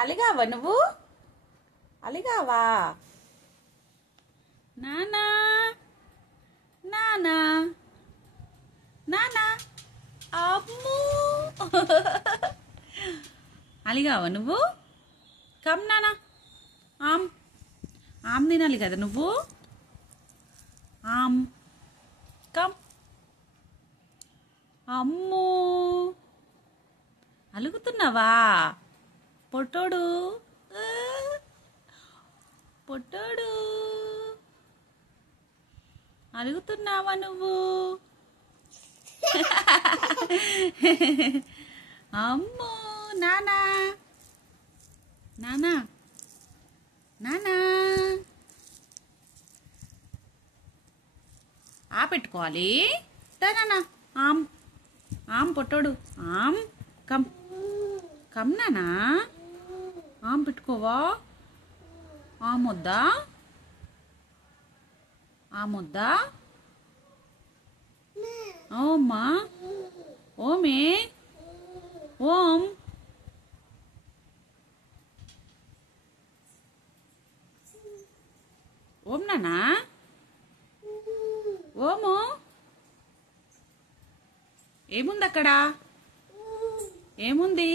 అలిగావా నువ్వు? అలిగావా? నానా నానా నానా అమ్ము అలిగావా నువ్వు? కమ్ నానా ఆమ్ ఆమ్ తినాలి కదా నువ్వు. ఆమ్ కమ్. అమ్ము అలుగుతున్నావా పొట్టోడు? పొట్టోడు అలుగుతున్నావా నువ్వు? అమ్మో నానా నానా నానా పెట్టుకోవాలి. నానా ఆమ్ ఆమ్ పొట్టోడు ఆమ్ కమ్ కమ్ నానా ఆమ్ పెట్టుకోవా? ఆమొద్దా? ఆమొద్దా? ఓమ్మా ఓమే ఓం ఓం నానా ఓము ఏముంది అక్కడ? ఏముంది?